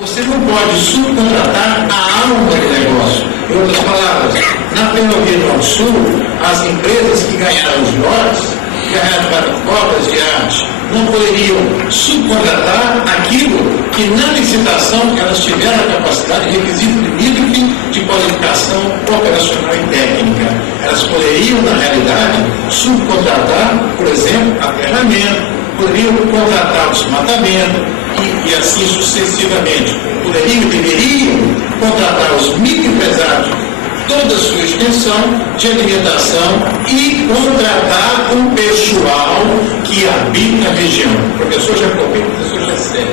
Você não pode subcontratar a alma do negócio. Em outras palavras, na Ferrovia do Norte-Sul, as empresas que ganharam os lotes, que ganharam obras de arte, não poderiam subcontratar aquilo que na licitação elas tiveram a capacidade de requisito limítrofe de qualificação operacional e técnica. Elas poderiam, na realidade, subcontratar, por exemplo, aterramento, poderiam contratar o desmatamento, e assim sucessivamente. Poderiam e deveriam contratar os microempresários, toda a sua extensão de alimentação e contratar um pessoal que habita a região. Professor Jacobino, professor Jessé,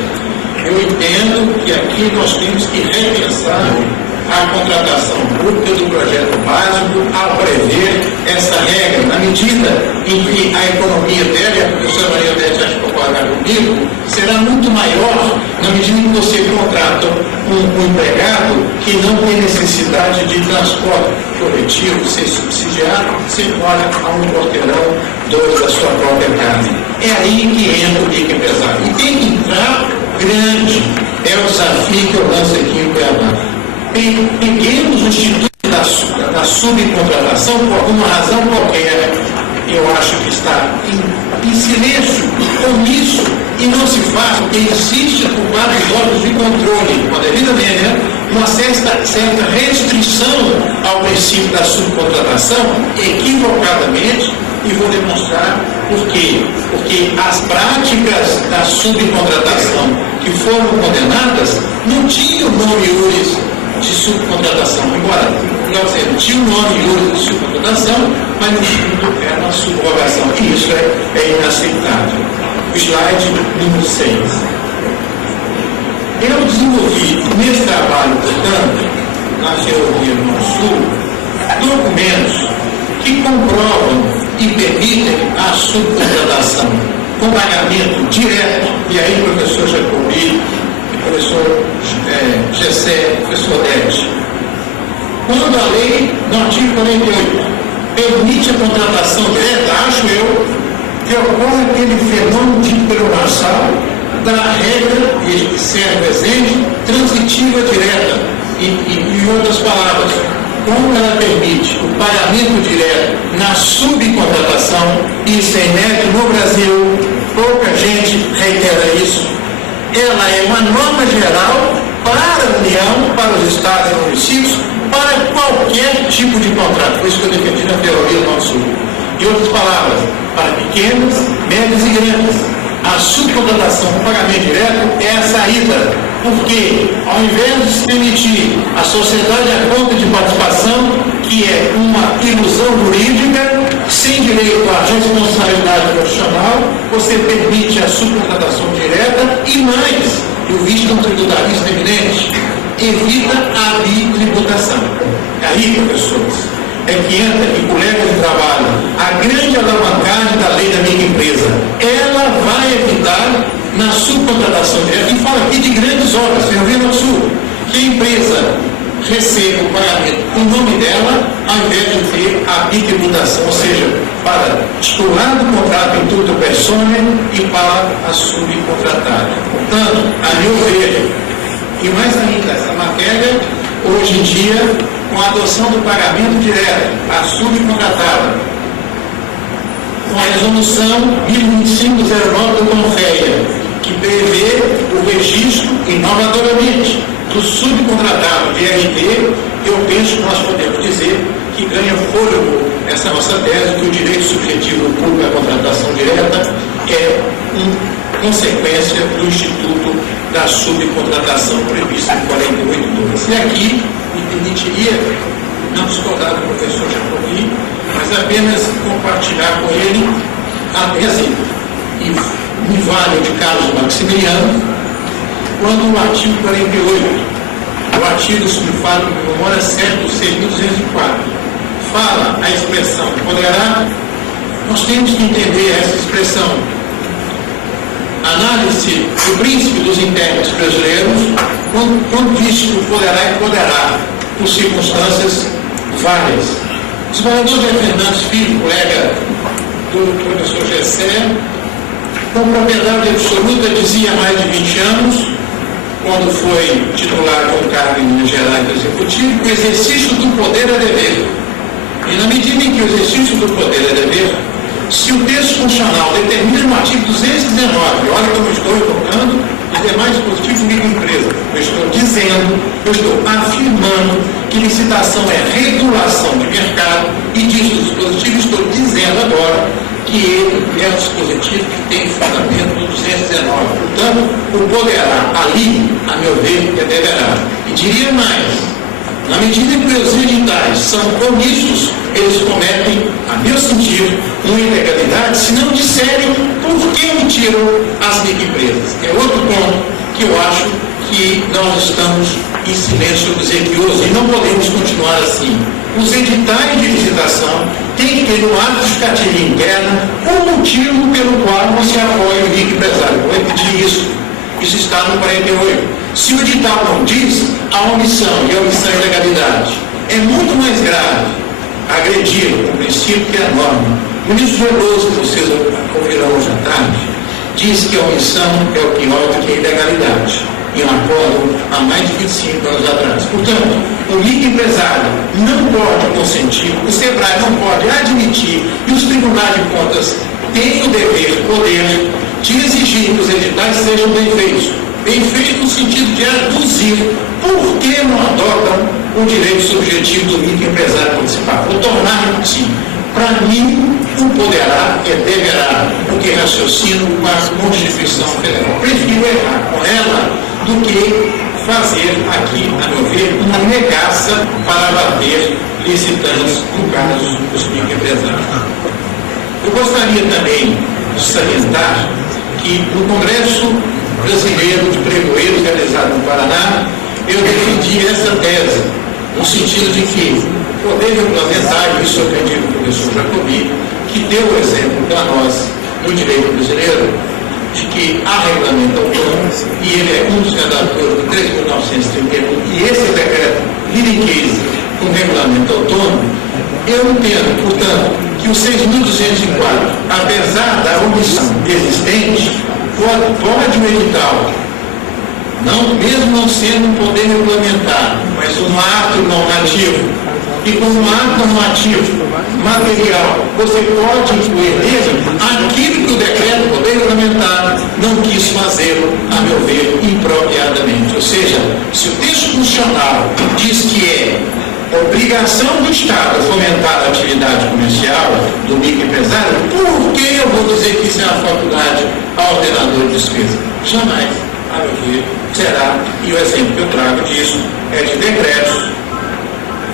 eu entendo que aqui nós temos que repensar a contratação pública do projeto básico ao prever essa regra, na medida em que a economia dela, e a professora Maria Odete acho que concorda comigo, será muito maior na medida em que você contrata um empregado que não tem necessidade de transporte coletivo, ser subsidiado, você olha a um quarteirão, dois da sua própria casa. É aí que entra o microempresário. E tem que entrar grande. É o desafio que eu lanço aqui em Cuiabá. Peguemos o instituto da subcontratação por alguma razão qualquer. Eu acho que está em silêncio, omisso, e não se faz, porque existe por vários órgãos de controle, com a devida maneira, uma certa restrição ao princípio da subcontratação, equivocadamente, e vou demonstrar por quê. Porque as práticas da subcontratação que foram condenadas não tinham nome iuris de subcontratação, embora, melhor dizendo, tinha um nome iuris de subcontratação, mas no fundo era uma subrogação, e isso é inaceitável. O slide número 6. Eu desenvolvi nesse trabalho, portanto, na Ferrovia do Norte-Sul, documentos que comprovam e permitem a subcontratação com pagamento direto, e aí o professor Jacobi, o professor Gessé, o professor Odete, quando a lei, no artigo 48, permite a contratação direta, acho eu, que ocorre aquele fenômeno de peronação da regra, e serve exemplo, transitiva direta. Em outras palavras, como ela permite o pagamento direto na subcontratação, isso é inédito no Brasil, pouca gente reitera isso. Ela é uma norma geral para a União, para os estados e municípios, para qualquer tipo de contrato. Foi isso que eu defendi na Ferrovia do Norte-Sul. Em outras palavras, para pequenas, médias e grandes, a subcontratação com pagamento direto é a saída, porque ao invés de se permitir a sociedade à conta de participação, que é uma ilusão jurídica, sem direito à responsabilidade profissional, você permite a subcontratação direta e mais, e o visto um tributarista evidente, evita a bitributação. Aí, professores, é que entra aqui colegas de trabalho, a grande alavancagem da lei da microempresa. Ela vai evitar na subcontratação direta, e fala aqui de grandes obras, Ferrovia do Sul, que a empresa receba o pagamento em nome dela, ao invés de ter a bitributação, ou seja, para titular do contrato em tudo persona e para a subcontratada. Portanto, a meu ver, e mais ainda, essa matéria, hoje em dia, com a adoção do pagamento direto, a subcontratada, com a resolução 1509 do CONFEA, que prevê o registro, inovadoramente, do subcontratado de RT, eu penso que nós podemos dizer que ganha fôlego essa nossa tese, que o direito subjetivo público à contratação direta é uma consequência do Instituto da Subcontratação previsto em 48.2. E aqui me permitiria não discordar do professor Jacobi, mas apenas compartilhar com ele a tese inválido de Carlos Maximiliano, quando o artigo 48, o artigo subfado de memória 7.6.204, fala a expressão poderá, nós temos que entender essa expressão. Análise do príncipe dos intérpretes brasileiros, quando diz que o poderá é poderá, por circunstâncias várias. O desembargador José Fernandes Filho, colega do professor Gessé, com propriedade absoluta, dizia há mais de 20 anos, quando foi titular de um cargo em Minas Gerais do Executivo, que o exercício do poder é dever. E na medida em que o exercício do poder é dever, se o texto funcional determina no artigo 219, olha que eu não estou evocando os demais dispositivos de microempresa, eu estou dizendo, eu estou afirmando que licitação é regulação de mercado, e diz o dispositivo, estou dizendo agora que ele é um dispositivo que tem fundamento no 219. Portanto, o poderá ali, a meu ver, é deverá. E diria mais, na medida em que os editais são omissos, eles cometem, a meu sentir, uma ilegalidade se não disserem por que emitiram as microempresas. É outro ponto que eu acho que nós estamos em silêncio obsequioso e não podemos continuar assim. Os editais de licitação têm que ter no ato justificativo interno o motivo pelo qual não se apoia o microempresário. Vou repetir isso. Isso está no 48. Se o edital não diz, a omissão e a omissão é ilegalidade. É muito mais grave agredir o princípio que a norma. O ministro Veloso, que vocês ouvirão hoje à tarde, diz que a omissão é o pior do que a ilegalidade, em um acordo há mais de 25 anos atrás. Portanto, o microempresário não pode consentir, o SEBRAE não pode admitir, e os tribunais de contas têm o dever, poder, de exigir que os editais sejam bem feitos. Bem feitos no sentido de aduzir por que não adotam o direito subjetivo do microempresário participar. Vou tornar assim. Para mim, o poderá é deverá, porque raciocino com a Constituição Federal. Prefiro errar com ela do que fazer aqui, a meu ver, uma negaça para bater licitantes, no caso dos microempresários. Eu gostaria também de salientar que no Congresso Brasileiro de Pregoeiros, realizado no Paraná, eu defendi essa tese, no sentido de que o poder regulamentar, isso eu aprendi com o professor Jacobi, que deu o exemplo para nós, no direito brasileiro, de que há regulamento autônomo, e ele é um dos redatores do 3.931, e esse decreto liriqueza com regulamento autônomo. Eu entendo, portanto, que o 6.204, apesar da omissão existente, pode o edital, não, mesmo não sendo um poder regulamentar, mas um ato normativo, e como um ato normativo material, você pode incluir nele aquilo que o decreto, o poder regulamentar, não quis fazê-lo, a meu ver, impropriadamente. Ou seja, se o texto funcional diz que é obrigação do Estado fomentar a atividade comercial do microempresário, por que eu vou dizer que isso é uma faculdade ao ordenador de despesa? Jamais, a meu ver, será, e o exemplo que eu trago disso é de decretos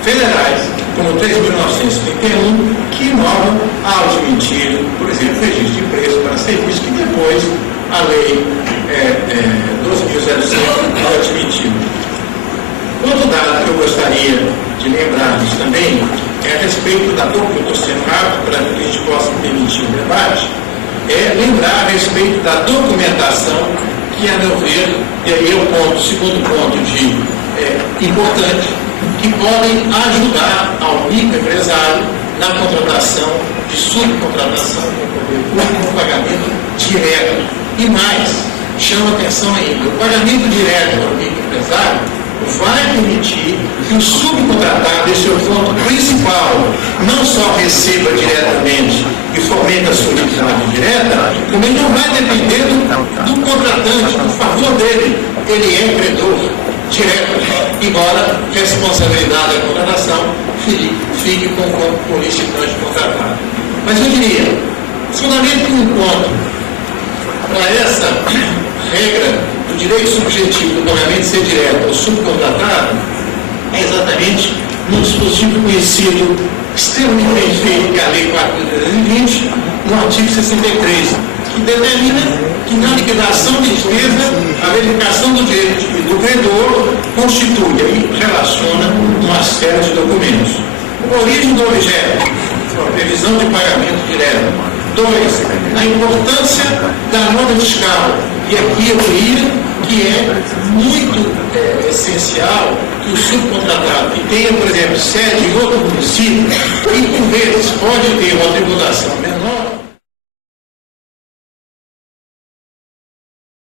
federais, como 3.931, que inovam ao admitir, por exemplo, registro de preço para serviços que depois a lei 12.005 não admitiu. Outro dado que eu gostaria de lembrar-lhes também é a respeito da pouco que eu estou sendo rápido para que a gente possa permitir o debate, é lembrar a respeito da documentação que, a meu ver, e aí é o segundo ponto importante, que podem ajudar ao microempresário na contratação de subcontratação com o poder público no pagamento direto. E mais, chama atenção ainda, o pagamento direto ao microempresário vai permitir que o subcontratado, esse é o ponto principal, não só receba diretamente e fomente a sua atividade direta, como ele não vai depender do contratante, do favor dele. Ele é credor direto, embora a responsabilidade da contratação fique com o licitante contratado. Mas eu diria, o fundamento do encontro para essa regra do direito subjetivo do pagamento ser direto ao subcontratado é exatamente no dispositivo conhecido, extremamente bem feito, que é a Lei 4.320, no artigo 63, que determina que na liquidação de despesa a verificação do direito do credor constitui e relaciona uma série de documentos. A origem do objeto, a previsão de pagamento direto. 2. A importância da nota fiscal. E aqui eu diria que é muito essencial que o subcontratado que tenha, por exemplo, sede em outro município, e por vezes pode ter uma tributação menor,